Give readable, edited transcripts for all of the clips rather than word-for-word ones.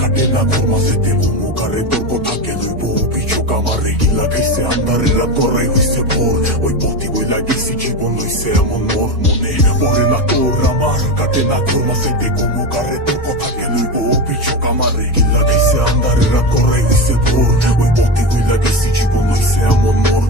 কাটে না ঘর মাঝেতে মুখারে তোর কথাকে লইব অভিযোগ আমারে গিলা খাইছে আন্ধারের রাত গড়াই হইছে ভোর ওই পথি বইলা গেছি জীবন হইছে এমন মোর মনে পড়ে না তোর আমার কাটে না ঘর মাঝেতে মুখারে তোর কথাকে লইব অভিযোগ আমারে গিলা খাইছে আন্ধারের রাত গড়াই হইছে ভোর ওই পথি বইলা গেছি জীবন হইছে এমন মোর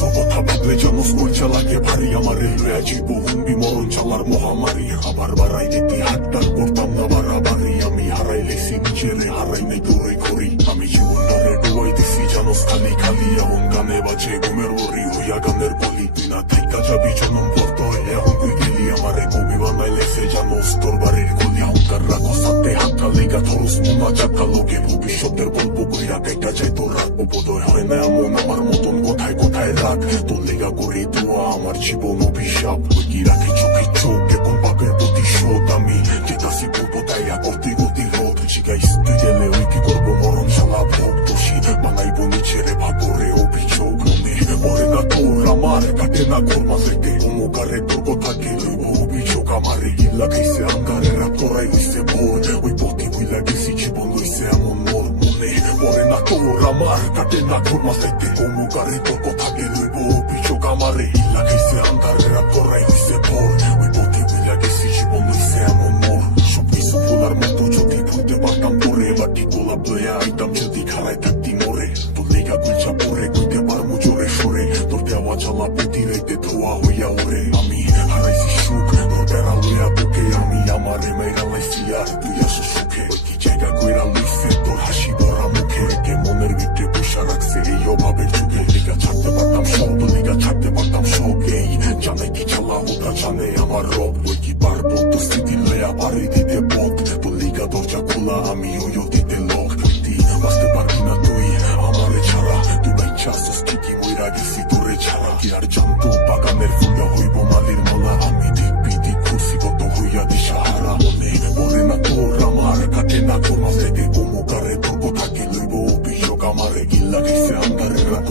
তোর কথা ভাবলে যেন স্কোরচা লাগে ভারী আমারে লয়া জীব হুম্বি মরণ চালার মহামারী আবার বাড়াই যেতে হাতটার করতাম না বাড়াবাড়ি আমি হারাই লেছি নিজেরে হারাই নাই তোরে করি আমি জীবনটারে ডুবাই দিছি জানোস খালি খালি এখন গানে বাজে ঘুমের ওরি হইয়া গানের বলি তুই না থাইকা যাবি জনম পড়তো এখন তুই গেলি আমারে কবি বানাই লেছে জানোস তোর বাড়ির গলি অহংকার রাখো সাথে হাতটা লেগা থরস মোনা চাকা লোকে ভবিষ্যতের গল্প কইরা কেটা যায় তোর রাত বোধয় হয় না এমন আমার মতন কোথায় কোথায় রাখ তোর লেগা করে দোয়া আমার জীবন অভিশাপ ওই কি রাখি চোখে চোখ এখন পাপের প্রতিশোধ আমি যেতাছি পূর্ব তাইয়া করতে গতি রোধ জিগাইস তুই গেলে ওই কি করবো মরণ শালা ভোগ দোষী বানাইবো নিচেরে ভাগরে অভিযোগ মনে পড়ে না তোর আমার কাটে না ঘর মাঝেতে অমুকারে তোর কথাকে লইব অভিযোগ আমারে গিল্লা খাইছে আন্ধারে রাত করাই হইছে ভোর ওই পথে বইলা গেছি জীবন হইছে এমন মোর মনে পড়ে না তোর আমার কাটে না ঘর মাঝেতে অমুকারে তোর কথাকে লইব অভিযোগ আমারে গিল্লা খাইছে আন্ধারে রাত করাই হইছে ভোর ওই পথে বইলা গেছি জীবন হইছে এমন মোর সবকিছু ভোলার মতো যদি ভুলতে পারতাম তোরে বাটি গোলাপ লইয়া আইতাম যদি খারাই থাকতি মোরে তোর লেগা গুলছা পরে কইতে পারমু জোরে সরে তোর দেওয়া জ্বালা প্রতি রাইতে ধোয়া হইয়া ওরে আমি হারাইছি সুখ তোর বেড়া লইয়া তোকে আমি আমারে মেরা লাইছি আর তুই আসো সুখে ওই কি জায়গা কইরা লইছে তোর হাসি ভরা মুখে কে মনের ভিতরে বসা রাখছে এই অভাবের যুগে লেগা ছাড়তে পারতাম সব লেগা ছাড়তে পারতাম সব এই জানে কি চালা ওটা জানে আমার রব ওই কি পারবো তো স্মৃতি লইয়া পারি দিতে পথ তোর লেগা দরজা খোলা আমি ওই দিতে লক তুই বাঁচতে পারবি না তুই আমারে ছাড়া তুই বাচ্চা স্থিতি মইরা গেছি তোরে ছাড়া কি আর জানতো বাগানের ফুলে হইব মালির মালা আমি দেখবি দিক খুশি কত হইয়া দিশাহারা মনে পড়ে না তোর আমার কাটে না কোনো সেদে অমুকারে তোর কথাকে লইব অভিযোগ আমারে গিল্লা গেছে আন্ধারের রাত